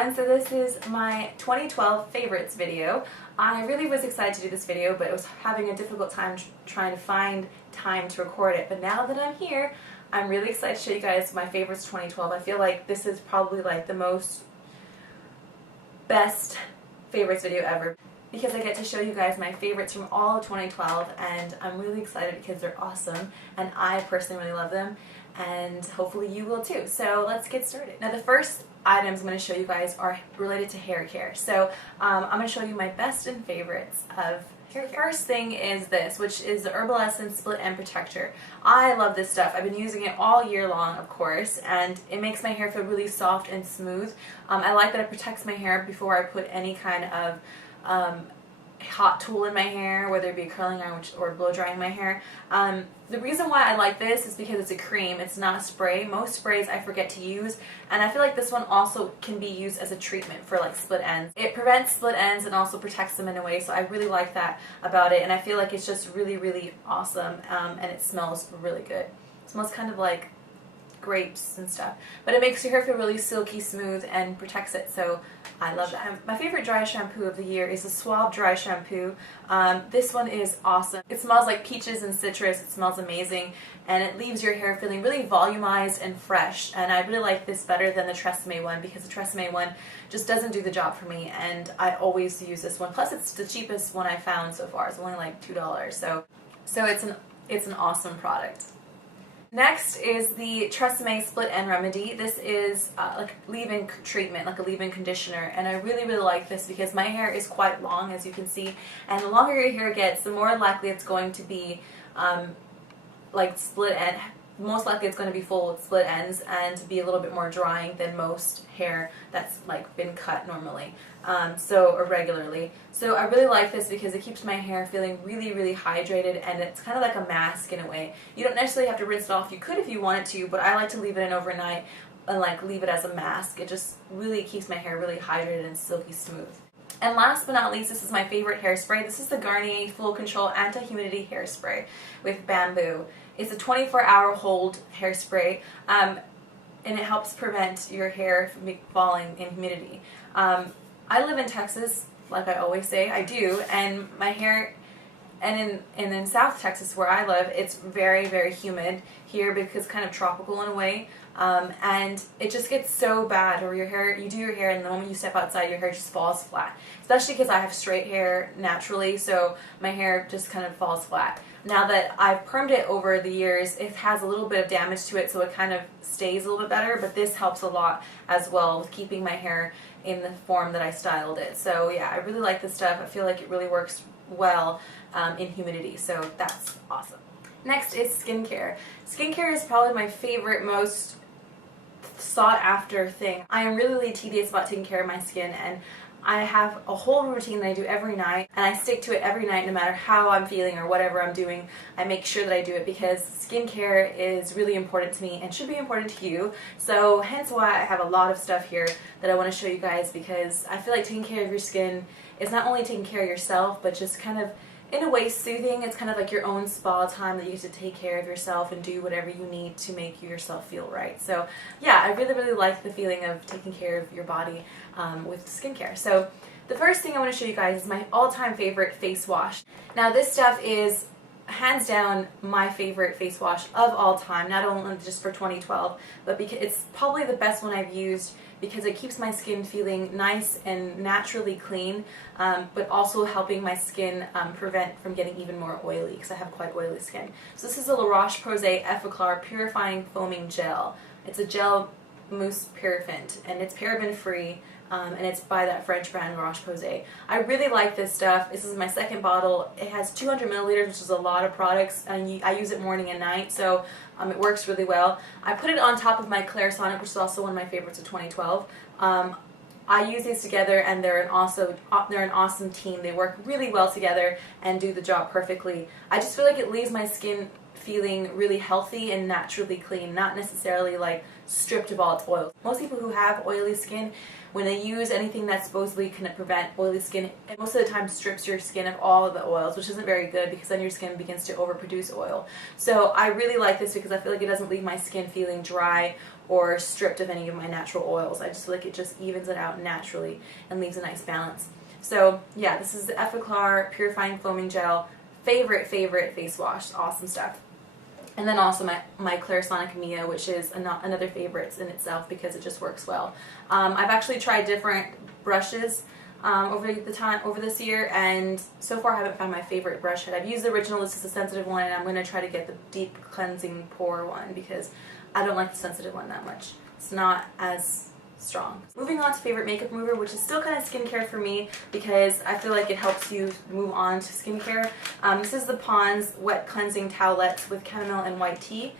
everyone, so this is my 2012 favorites video. I really was excited to do this video, but I was having a difficult time trying to find time to record it. But now that I'm here, I'm really excited to show you guys my favorites 2012. I feel like this is probably like the most best favorites video ever, because I get to show you guys my favorites from all of 2012, and I'm really excited because they're awesome and I personally really love them, and hopefully you will too. So let's get started. Now the first items I'm going to show you guys are related to hair care. So I'm going to show you my best and favorites of hair care. First thing is this, which is the Herbal Split End Protector. I love this stuff. I've been using it all year long, of course, and it makes my hair feel really soft and smooth. I like that it protects my hair before I put any kind of hot tool in my hair, whether it be curling iron or blow drying my hair. The reason why I like this is because it's a cream, it's not a spray. Most sprays I forget to use, and I feel like this one also can be used as a treatment for like split ends. It prevents split ends and also protects them in a way, so I really like that about it, and I feel like it's just really awesome, and it smells really good. It smells kind of like grapes and stuff, but it makes your hair feel really silky smooth and protects it, so I love that. My favorite dry shampoo of the year is the Suave Dry Shampoo. This one is awesome. It smells like peaches and citrus. It smells amazing, and it leaves your hair feeling really volumized and fresh, and I really like this better than the Tresemme one, because the Tresemme one just doesn't do the job for me, and I always use this one. Plus it's the cheapest one I found so far. It's only like $2, so it's an awesome product. Next is the Tresemme Split End Remedy. This is like leave-in treatment, like a leave-in conditioner, and I really like this because my hair is quite long, as you can see, and the longer your hair gets, the more likely it's going to be like split end. Most likely it's going to be full with split ends and be a little bit more drying than most hair that's like been cut normally, or regularly. So I really like this because it keeps my hair feeling really hydrated, and it's kind of like a mask in a way. You don't necessarily have to rinse it off. You could if you wanted to, but I like to leave it in overnight and like leave it as a mask. It just really keeps my hair really hydrated and silky smooth. And last but not least, this is my favorite hairspray. This is the Garnier Full Control Anti-Humidity Hairspray with Bamboo. It's a 24-hour hold hairspray, and it helps prevent your hair from falling in humidity. I live in Texas, like I always say, I do, and my hair, and in South Texas where I live, it's very humid here because it's kind of tropical in a way. And it just gets so bad where your hair, you do your hair, and the moment you step outside, your hair just falls flat. Especially because I have straight hair naturally, so my hair just kind of falls flat. Now that I've permed it over the years, it has a little bit of damage to it, so it kind of stays a little bit better, but this helps a lot as well with keeping my hair in the form that I styled it. So yeah, I really like this stuff. I feel like it really works well in humidity, so that's awesome. Next is skincare. Skincare is probably my favorite, most sought after thing. I am really tedious about taking care of my skin, and I have a whole routine that I do every night, and I stick to it every night no matter how I'm feeling or whatever I'm doing. I make sure that I do it because skincare is really important to me and should be important to you. So hence why I have a lot of stuff here that I want to show you guys, because I feel like taking care of your skin is not only taking care of yourself, but just kind of in a way soothing. It's kind of like your own spa time that you get to take care of yourself and do whatever you need to make yourself feel right. So yeah, I really like the feeling of taking care of your body with skincare. So the first thing I want to show you guys is my all-time favorite face wash. Now this stuff is hands down my favorite face wash of all time, not only just for 2012, but because it's probably the best one I've used, because it keeps my skin feeling nice and naturally clean, but also helping my skin prevent from getting even more oily, because I have quite oily skin. So this is a Roche-Posay Effaclar Purifying Foaming Gel. It's a gel mousse purifiant, and it's paraben free, and it's by that French brand Roche-Posay. I really like this stuff. This is my second bottle. It has 200 milliliters, which is a lot of products, and I use it morning and night, so it works really well. I put it on top of my Clarisonic, which is also one of my favorites of 2012. I use these together, and they're an awesome team. They work really well together and do the job perfectly. I just feel like it leaves my skin feeling really healthy and naturally clean, not necessarily like stripped of all its oils. Most people who have oily skin, when they use anything that supposedly can prevent oily skin, it most of the time strips your skin of all of the oils, which isn't very good because then your skin begins to overproduce oil. So I really like this because I feel like it doesn't leave my skin feeling dry or stripped of any of my natural oils. I just feel like it just evens it out naturally and leaves a nice balance. So yeah, this is the Effaclar Purifying Foaming Gel. Favorite face wash. Awesome stuff. And then also my Clarisonic Mia, which is another favorite in itself because it just works well. I've actually tried different brushes over this year, and so far I haven't found my favorite brush head. I've used the original. This is the sensitive one, and I'm going to try to get the deep cleansing pore one because I don't like the sensitive one that much. It's not as strong. Moving on to favorite makeup remover, which is still kind of skincare for me because I feel like it helps you move on to skincare. This is the Pond's Wet Cleansing Towelettes with chamomile and white tea,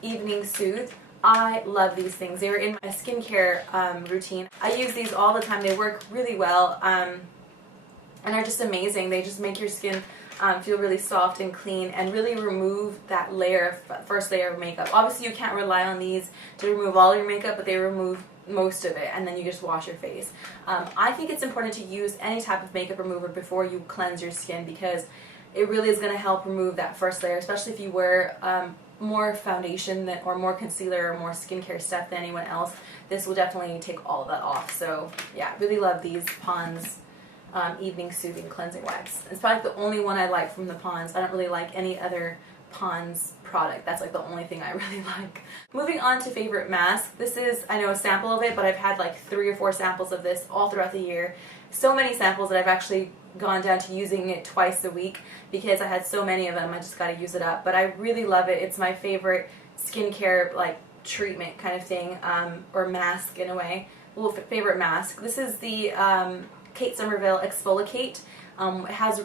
Evening Soothe. I love these things. They're in my skincare routine. I use these all the time. They work really well and are just amazing. They just make your skin feel really soft and clean and really remove that first layer of makeup. Obviously you can't rely on these to remove all your makeup, but they remove most of it, and then you just wash your face. I think it's important to use any type of makeup remover before you cleanse your skin because it really is going to help remove that first layer, especially if you wear more foundation or more concealer or more skincare stuff than anyone else. This will definitely take all of that off. So yeah, really love these Pond's Evening Soothing Cleansing Wax. It's probably the only one I like from the Pond's. I don't really like any other Pond's product. That's like the only thing I really like. Moving on to favorite mask. This is, I know, a sample of it, but I've had like 3 or 4 samples of this all throughout the year. So many samples that I've actually gone down to using it twice a week because I had so many of them. I just got to use it up. But I really love it. It's my favorite skincare like treatment kind of thing, or mask in a way. Well, favorite mask. This is the Kate Somerville Exfoliate. It has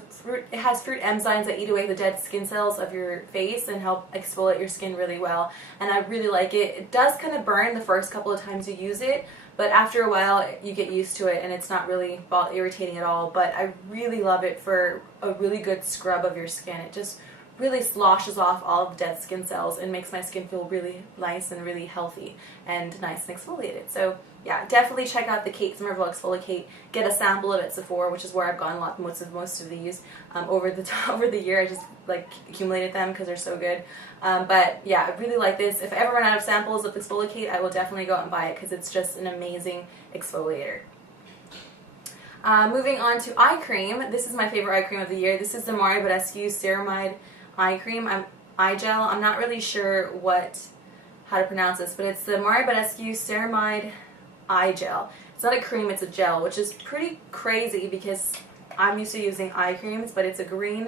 fruit enzymes that eat away the dead skin cells of your face and help exfoliate your skin really well. And I really like it. It does kind of burn the first couple of times you use it, but after a while you get used to it and it's not really irritating at all. But I really love it for a really good scrub of your skin. It just really sloshes off all of the dead skin cells and makes my skin feel really nice and really healthy and nice and exfoliated. So yeah, definitely check out the Kate Somerville Exfoliate. Get a sample of it at Sephora, which is where I've gotten most of these over the year. I just like accumulated them because they're so good. But yeah, I really like this. If I ever run out of samples of Exfoliate, I will definitely go out and buy it because it's just an amazing exfoliator. Moving on to eye cream. This is my favorite eye cream of the year. This is the Mario Badescu Ceramide Eye Cream. Eye gel. I'm not really sure how to pronounce this, but it's the Mario Badescu Ceramide Eye Gel. It's not a cream, it's a gel, which is pretty crazy because I'm used to using eye creams, but it's a green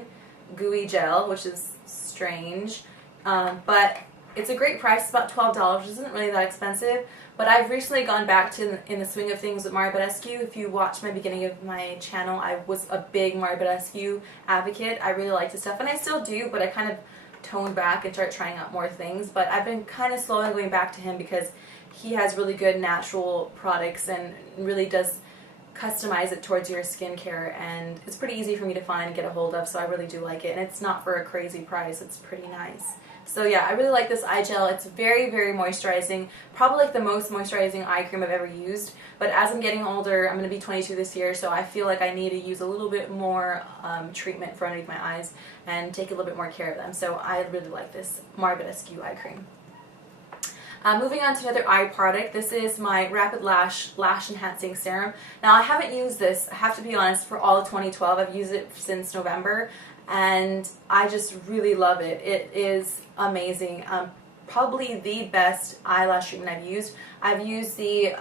gooey gel, which is strange. But it's a great price. It's about $12, which isn't really that expensive. But I've recently gone back to in the swing of things with Mario Badescu. If you watched my beginning of my channel, I was a big Mario Badescu advocate. I really liked his stuff, and I still do, but I kind of toned back and started trying out more things. But I've been kind of slowly going back to him because he has really good natural products and really does customize it towards your skincare, and it's pretty easy for me to find and get a hold of, so I really do like it, and it's not for a crazy price. It's pretty nice. So yeah, I really like this eye gel. It's very, very moisturizing. Probably like the most moisturizing eye cream I've ever used, but as I'm getting older, I'm going to be 22 this year, so I feel like I need to use a little bit more treatment for underneath my eyes and take a little bit more care of them. So I really like this Mario Badescu eye cream. Moving on to another eye product. This is my Rapid Lash Enhancing Serum. Now I haven't used this, I have to be honest, for all of 2012. I've used it since November and I just really love it. It is amazing. Probably the best eyelash treatment I've used. I've used the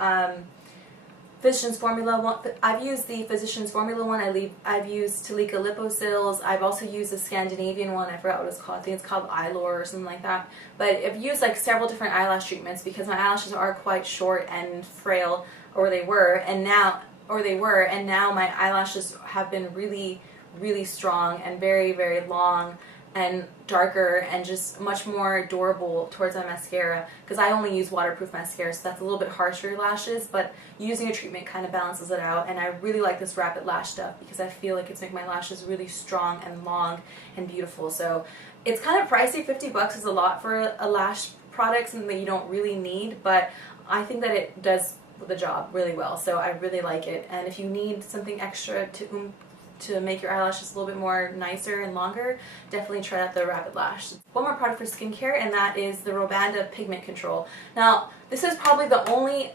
Physicians Formula one. I've used the Physicians Formula one. I've used Talika Liposils. I've also used the Scandinavian one. I forgot what it's called. I think it's called Eyelure or something like that. But I've used like several different eyelash treatments because my eyelashes are quite short and frail, or they were, and now my eyelashes have been really, really strong and very, very long and darker and just much more durable towards my mascara, because I only use waterproof mascara, so that's a little bit harsh for your lashes, but using a treatment kind of balances it out. And I really like this Rapid Lash stuff because I feel like it's making my lashes really strong and long and beautiful. So It's kind of pricey. 50 bucks is a lot for a lash product, something that you don't really need, but I think that it does the job really well, so I really like it. And if you need something extra to make your eyelashes a little bit more nicer and longer, definitely try out the Rapid Lash. One more product for skincare, and that is the Robanda Pigment Control. Now, this is probably the only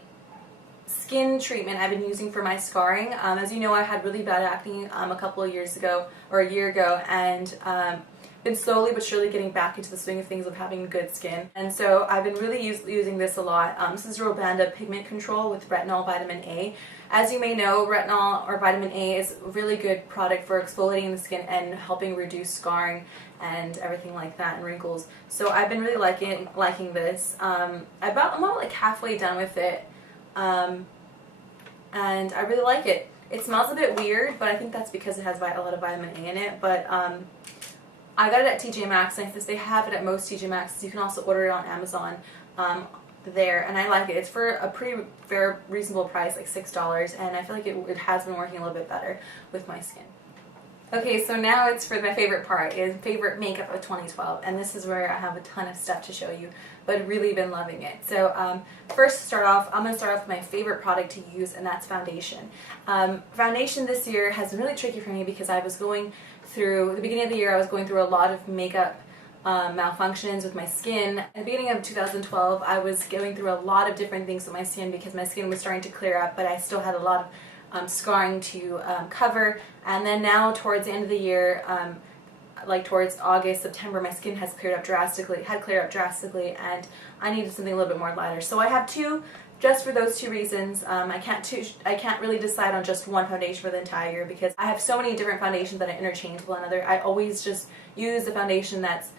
skin treatment I've been using for my scarring. As you know, I had really bad acne a couple of years ago, or a year ago, and been slowly but surely getting back into the swing of things of having good skin. And so I've been really using this a lot. This is Robanda Pigment Control with Retinol Vitamin A. As you may know, retinol or vitamin A is a really good product for exfoliating the skin and helping reduce scarring and everything like that and wrinkles. So I've been really liking this. I'm about like halfway done with it, and I really like it. It smells a bit weird, but I think that's because it has a lot of vitamin A in it. But I got it at TJ Maxx, and they have it at most TJ Maxx. You can also order it on Amazon there, and I like it. It's for a pretty fair, reasonable price, like $6, and I feel like it has been working a little bit better with my skin. Okay, so now it's for my favorite part, is favorite makeup of 2012, and this is where I have a ton of stuff to show you, but really been loving it. So first to start off, I'm going to start off with my favorite product to use, and that's foundation. Foundation this year has been really tricky for me because I was going through, the beginning of the year, I was going through a lot of makeup malfunctions with my skin. At the beginning of 2012, I was going through a lot of different things with my skin because my skin was starting to clear up, but I still had a lot of scarring to cover. And then now towards the end of the year, like towards August, September, my skin has cleared up drastically, and I needed something a little bit more lighter. So I have two, just for those two reasons. I can't really decide on just one foundation for the entire year because I have so many different foundations that I interchange with one another. I always just use the foundation that's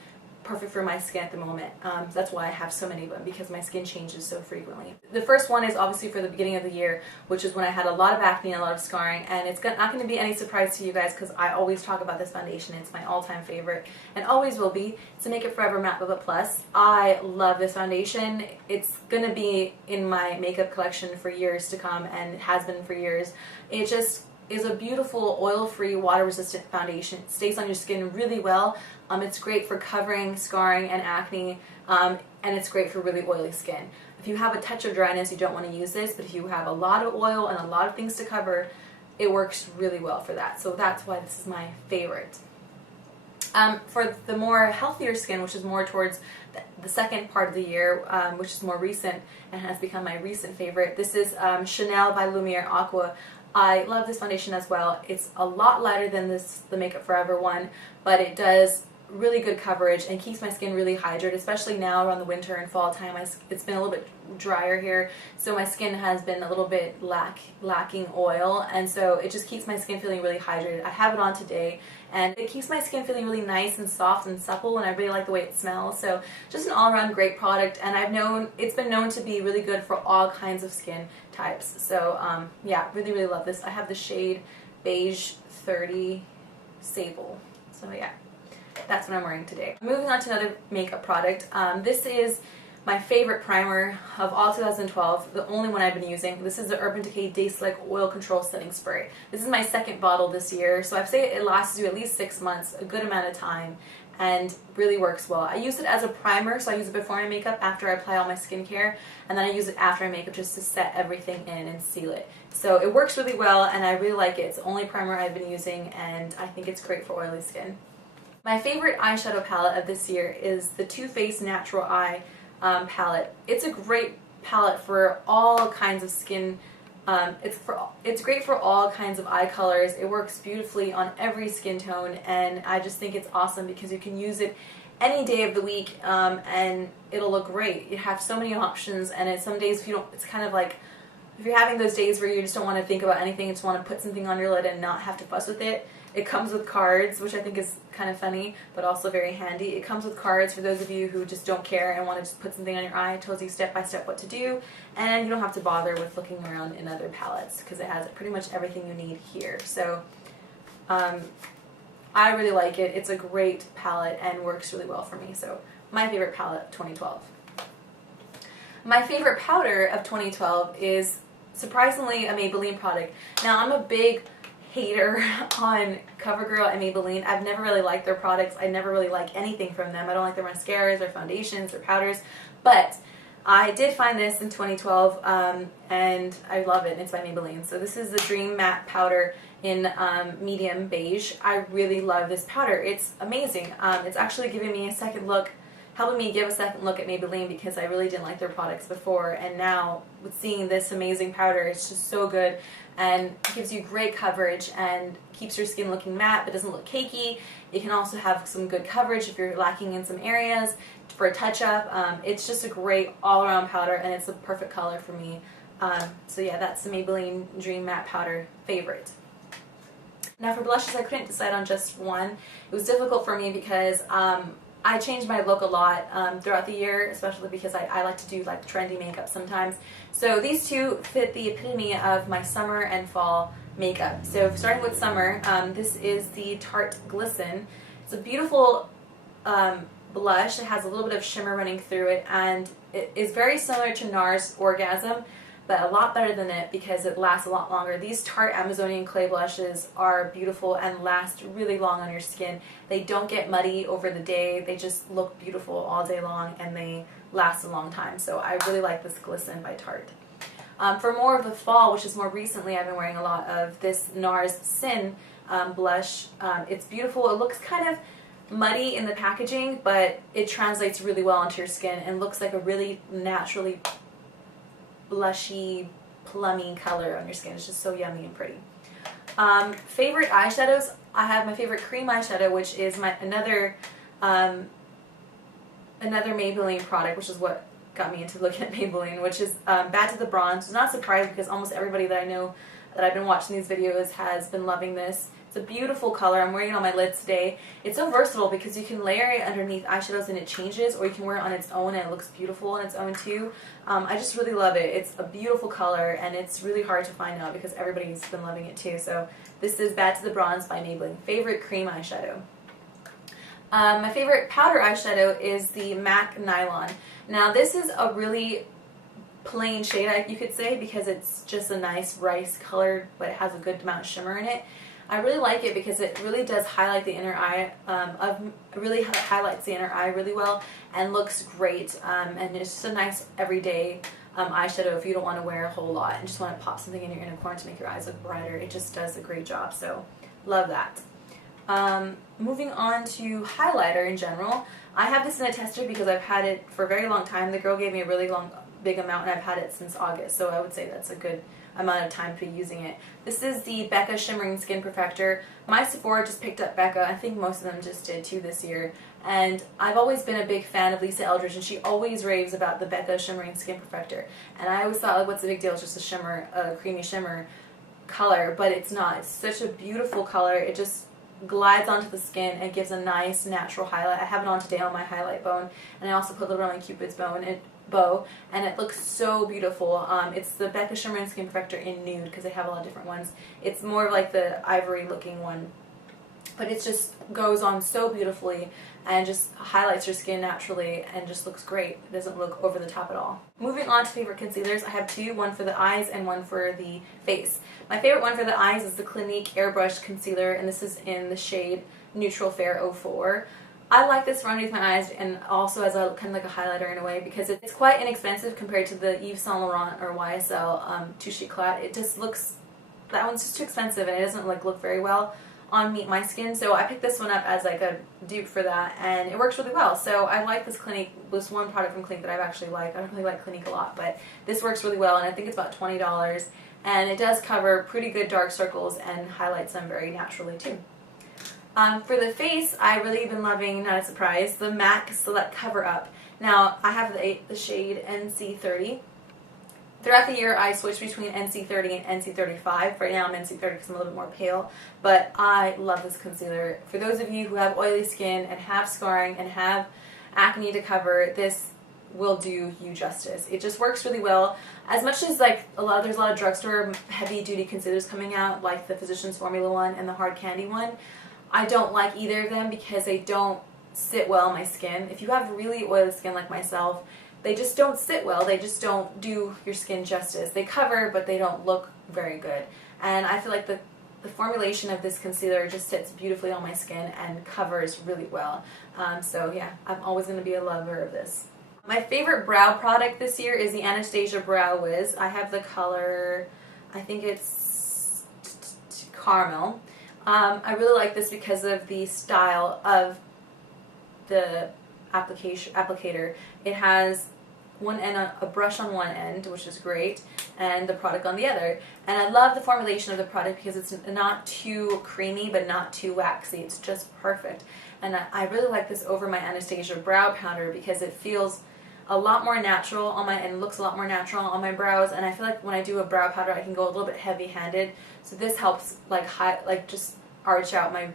perfect for my skin at the moment. That's why I have so many of them, because my skin changes so frequently. The first one is obviously for the beginning of the year, which is when I had a lot of acne and a lot of scarring, and it's not going to be any surprise to you guys because I always talk about this foundation. It's my all-time favorite and always will be. It's a Make It Forever Matte Velvet Plus. I love this foundation. It's going to be in my makeup collection for years to come, and it has been for years. It just is a beautiful oil-free, water-resistant foundation. It stays on your skin really well. It's great for covering scarring and acne, and it's great for really oily skin. If you have a touch of dryness, you don't want to use this, but if you have a lot of oil and a lot of things to cover, it works really well for that. So that's why this is my favorite. For the more healthier skin, which is more towards the second part of the year, which is more recent and has become my recent favorite, this is Chanel by Lumiere Aqua. I love this foundation as well. It's a lot lighter than the Make It Forever one, but it does really good coverage and keeps my skin really hydrated, especially now around the winter and fall time. It's been a little bit drier here, so my skin has been a little bit lacking oil, and so it just keeps my skin feeling really hydrated. I have it on today, and it keeps my skin feeling really nice and soft and supple, and I really like the way it smells. So just an all-around great product, and it's been known to be really good for all kinds of skin types. So yeah, really love this. I have the shade Beige 30 Sable. So yeah, that's what I'm wearing today. Moving on to another makeup product. This is my favorite primer of all 2012, the only one I've been using. This is the Urban Decay Day Slick Oil Control Setting Spray. This is my second bottle this year, so I'd say it lasts you at least 6 months, a good amount of time, and really works well. I use it as a primer, so I use it before my makeup, after I apply all my skincare, and then I use it after my makeup just to set everything in and seal it. So it works really well, and I really like it. It's the only primer I've been using, and I think it's great for oily skin. My favorite eyeshadow palette of this year is the Too Faced Natural Eye palette. It's a great palette for all kinds of skin. It's great for all kinds of eye colors. It works beautifully on every skin tone, and I just think it's awesome because you can use it any day of the week, and it'll look great. You have so many options, and some days if you don't, it's kind of like if you're having those days where you just don't want to think about anything, you just want to put something on your lid and not have to fuss with it. It comes with cards, which I think is kind of funny, but also very handy. It comes with cards for those of you who just don't care and want to just put something on your eye. It tells you step by step what to do, and you don't have to bother with looking around in other palettes because it has pretty much everything you need here. So I really like it. It's a great palette and works really well for me. So my favorite palette, 2012. My favorite powder of 2012 is surprisingly a Maybelline product. Now I'm a big hater on CoverGirl and Maybelline. I've never really liked their products. I never really like anything from them. I don't like their mascaras, their foundations, their powders, but I did find this in 2012 and I love it. It's by Maybelline. So this is the Dream Matte Powder in medium beige. I really love this powder. It's amazing. It's actually giving me a second look, helping me give a second look at Maybelline, because I really didn't like their products before, and now with seeing this amazing powder, it's just so good and gives you great coverage and keeps your skin looking matte but doesn't look cakey. It can also have some good coverage if you're lacking in some areas for a touch-up. It's just a great all-around powder, and it's the perfect color for me. So yeah, that's the Maybelline Dream Matte Powder favorite. Now for blushes, I couldn't decide on just one. It was difficult for me because I change my look a lot throughout the year, especially because I like to do like trendy makeup sometimes. So these two fit the epitome of my summer and fall makeup. So starting with summer, this is the Tarte Glisten. It's a beautiful blush. It has a little bit of shimmer running through it, and it is very similar to NARS Orgasm, but a lot better than it because it lasts a lot longer. These Tarte Amazonian Clay blushes are beautiful and last really long on your skin. They don't get muddy over the day. They just look beautiful all day long, and they last a long time. So I really like this Glisten by Tarte. For more of the fall, which is more recently, I've been wearing a lot of this Nars Sin blush. It's beautiful. It looks kind of muddy in the packaging, but it translates really well onto your skin and looks like a really naturally blushy, plummy color on your skin. It's just so yummy and pretty. Favorite eyeshadows, I have my favorite cream eyeshadow, which is another Maybelline product, which is what got me into looking at Maybelline, which is Bad to the Bronze. It's not surprised because almost everybody that I know that I've been watching these videos has been loving this. It's a beautiful color. I'm wearing it on my lids today. It's so versatile because you can layer it underneath eyeshadows and it changes, or you can wear it on its own and it looks beautiful on its own too. I just really love it. It's a beautiful color, and it's really hard to find now because everybody's been loving it too. So this is Bad to the Bronze by Maybelline. Favorite cream eyeshadow. My favorite powder eyeshadow is the MAC Nylon. Now this is a really plain shade, you could say, because it's just a nice rice color, but it has a good amount of shimmer in it. I really like it because it really does highlight the inner eye, highlights the inner eye really well and looks great. And it's just a nice everyday eyeshadow if you don't want to wear a whole lot and just want to pop something in your inner corner to make your eyes look brighter. It just does a great job, so love that. Moving on to highlighter in general. I have this in a tester because I've had it for a very long time. The girl gave me a really big amount, and I've had it since August, so I would say that's a good amount of time to be using it. This is the Becca Shimmering Skin Perfector. My Sephora just picked up Becca. I think most of them just did too this year. And I've always been a big fan of Lisa Eldridge, and she always raves about the Becca Shimmering Skin Perfector. And I always thought, like, what's the big deal? It's just a shimmer, a creamy shimmer color, but it's not. It's such a beautiful color. It just glides onto the skin and gives a nice natural highlight. I have it on today on my highlight bone, and I also put a little bit on my Cupid's bow, and it looks so beautiful. It's the Becca Shimmering Skin Perfector in nude because they have a lot of different ones. It's more like the ivory looking one, but it just goes on so beautifully and just highlights your skin naturally and just looks great. It doesn't look over the top at all. Moving on to favorite concealers, I have two, one for the eyes and one for the face. My favorite one for the eyes is the Clinique Airbrush Concealer, and this is in the shade Neutral Fair 04. I like this for underneath my eyes and also as a kind of like a highlighter in a way because it's quite inexpensive compared to the Yves Saint Laurent or YSL Touche Eclat. It just looks, that one's just too expensive and it doesn't like look very well on my skin, so I picked this one up as like a dupe for that, and it works really well. So I like this Clinique, this one product from Clinique that I've actually liked. I don't really like Clinique a lot, but this works really well, and I think it's about $20, and it does cover pretty good dark circles and highlights them very naturally too. For the face, I've really been loving, not a surprise, the MAC Select Cover Up. Now, I have the shade NC30. Throughout the year, I switch between NC30 and NC35. Right now, I'm NC30 because I'm a little bit more pale, but I love this concealer. For those of you who have oily skin and have scarring and have acne to cover, this will do you justice. It just works really well. As much as like there's a lot of drugstore heavy-duty concealers coming out, like the Physicians Formula one and the Hard Candy one, I don't like either of them because they don't sit well on my skin. If you have really oily skin like myself, they just don't sit well. They just don't do your skin justice. They cover, but they don't look very good. And I feel like the the formulation of this concealer just sits beautifully on my skin and covers really well. So yeah, I'm always going to be a lover of this. My favorite brow product this year is the Anastasia Brow Wiz. I have the color, I think it's Caramel. I really like this because of the style of the applicator. It has one end, a brush on one end, which is great, and the product on the other. And I love the formulation of the product because it's not too creamy but not too waxy. It's just perfect. And I really like this over my Anastasia brow powder because it feels a lot more natural on my, and looks a lot more natural on my brows. And I feel like when I do a brow powder, I can go a little bit heavy-handed. So this helps like just arch out my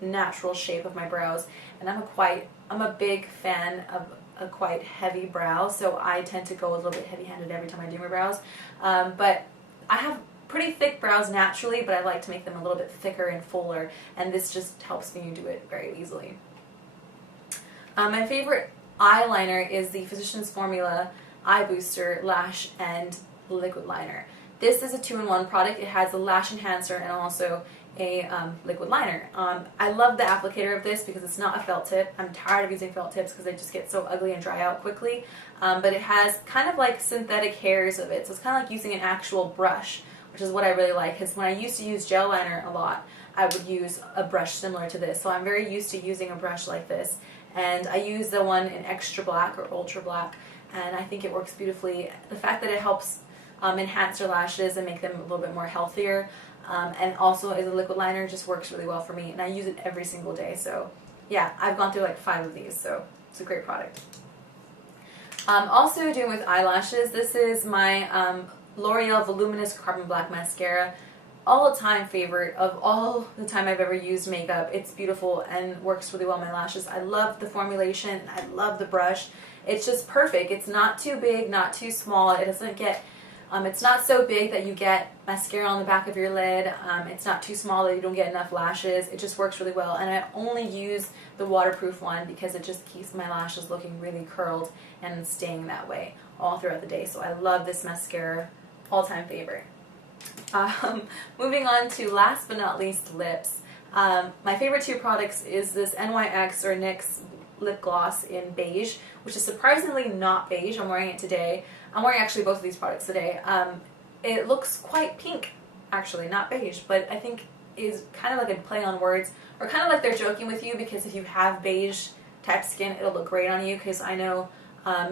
natural shape of my brows. And I'm a big fan of a quite heavy brow, so I tend to go a little bit heavy-handed every time I do my brows. But I have pretty thick brows naturally, but I like to make them a little bit thicker and fuller, and this just helps me do it very easily. My favorite eyeliner is the Physicians Formula Eye Booster Lash and Liquid Liner. This is a 2-in-1 product. It has a lash enhancer and also a liquid liner. I love the applicator of this because it's not a felt tip. I'm tired of using felt tips because they just get so ugly and dry out quickly. But it has kind of like synthetic hairs of it, so it's kind of like using an actual brush, which is what I really like, because when I used to use gel liner a lot, I would use a brush similar to this. So I'm very used to using a brush like this. And I use the one in extra black or ultra black, and I think it works beautifully. The fact that it helps enhance your lashes and make them a little bit more healthier, and also as a liquid liner, just works really well for me, and I use it every single day. So yeah, I've gone through like 5 of these, so it's a great product. Also doing with eyelashes, this is my L'Oreal Voluminous Carbon Black Mascara. All-time favorite of all the time I've ever used makeup. It's beautiful and works really well on my lashes. I love the formulation. I love the brush. It's just perfect. It's not too big, not too small. It doesn't get, it's not so big that you get mascara on the back of your lid. It's not too small that you don't get enough lashes. It just works really well. And I only use the waterproof one because it just keeps my lashes looking really curled and staying that way all throughout the day. So I love this mascara. All-time favorite. Moving on to last but not least, lips. My favorite 2 products is this NYX or NYX Lip Gloss in Beige, which is surprisingly not beige. I'm wearing it today. I'm wearing actually both of these products today. It looks quite pink, actually, not beige, but I think is kind of like a play on words, or kind of like they're joking with you, because if you have beige type skin, it'll look great on you, because I know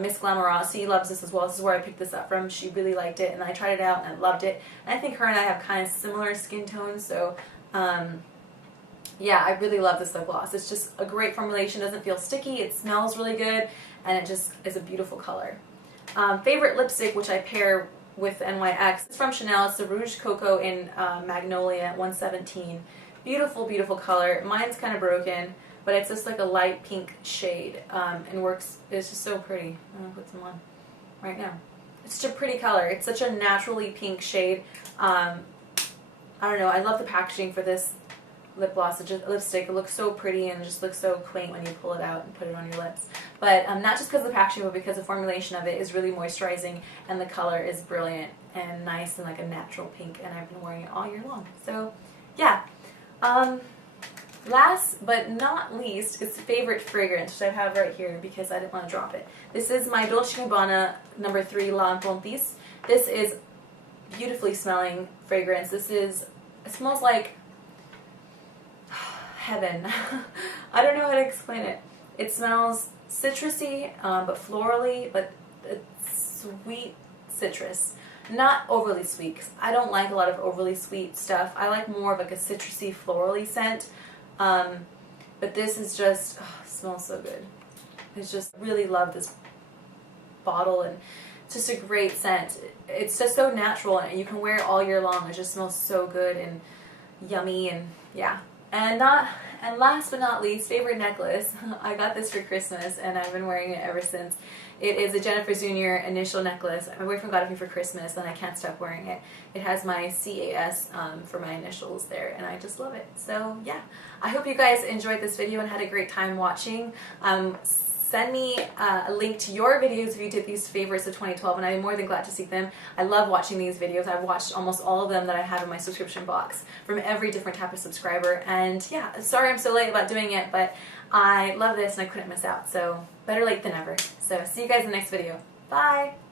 Miss Glamorosity loves this as well. This is where I picked this up from. She really liked it, and I tried it out and I loved it. And I think her and I have kind of similar skin tones, so yeah, I really love this lip gloss. It's just a great formulation. It doesn't feel sticky. It smells really good, and it just is a beautiful color. Favorite lipstick, which I pair with NYX, it's from Chanel. It's the Rouge Coco in Magnolia 117. Beautiful, beautiful color. Mine's kind of broken, but it's just like a light pink shade, and works. It's just so pretty. I'm gonna put some on right now. It's such a pretty color. It's such a naturally pink shade. I don't know. I love the packaging for this lip gloss. It just, lipstick. It looks so pretty and just looks so quaint when you pull it out and put it on your lips. But not just because of the packaging, but because the formulation of it is really moisturizing, and the color is brilliant and nice and like a natural pink. And I've been wearing it all year long. So yeah. Last but not least is favorite fragrance, which I have right here because I didn't want to drop it. This is my Dolce & Gabbana No. 3 L'Enfantis. This is beautifully smelling fragrance. It smells like heaven. I don't know how to explain it. It smells citrusy, but florally, but it's sweet citrus. Not overly sweet, because I don't like a lot of overly sweet stuff. I like more of like a citrusy, florally scent. But this is just, it smells so good. It's just, really love this bottle, and it's just a great scent. It's just so natural, and you can wear it all year long. It just smells so good and yummy, and yeah. And last but not least, favorite necklace. I got this for Christmas, and I've been wearing it ever since. It is a Jennifer Jr. initial necklace. My boyfriend got it for me for Christmas, and I can't stop wearing it. It has my CAS for my initials there, and I just love it. So yeah, I hope you guys enjoyed this video and had a great time watching. send me a link to your videos if you did these favorites of 2012, and I'd be more than glad to see them. I love watching these videos. I've watched almost all of them that I have in my subscription box from every different type of subscriber, and yeah, sorry I'm so late about doing it, but I love this and I couldn't miss out, so better late than never. So see you guys in the next video. Bye!